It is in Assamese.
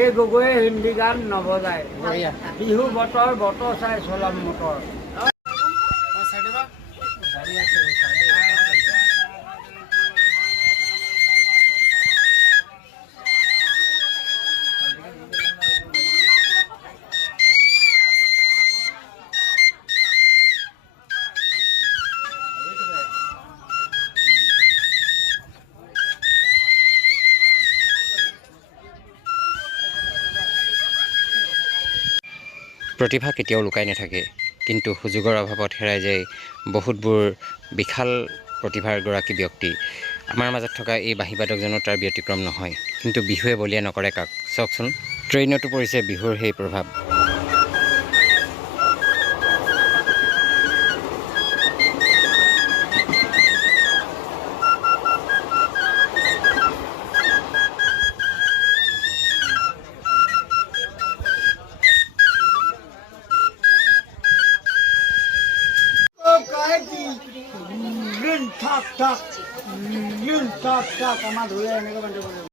এই গগৈয়ে হিন্দী গান নবজায়। বিহু বতৰ বতৰ চাই চলাম মটৰ। প্ৰতিভা কেতিয়াও লুকাই নাথাকে, কিন্তু সুযোগৰ অভাৱত হেৰাই যায় বহুতবোৰ বিশাল প্ৰতিভাৰ গৰাকী ব্যক্তি। আমাৰ মাজত থকা এই বাঁহীবাদকজনো তাৰ ব্যতিক্ৰম নহয়, কিন্তু বিহুৱে বলিয়া নকৰে কাক। চাওকচোন, ট্ৰেইনতো পৰিছে বিহুৰ সেই প্ৰভাৱ। ঠাক ঠাক আমাৰ ধুলে এনেকৈ বান্ধিব লাগিব।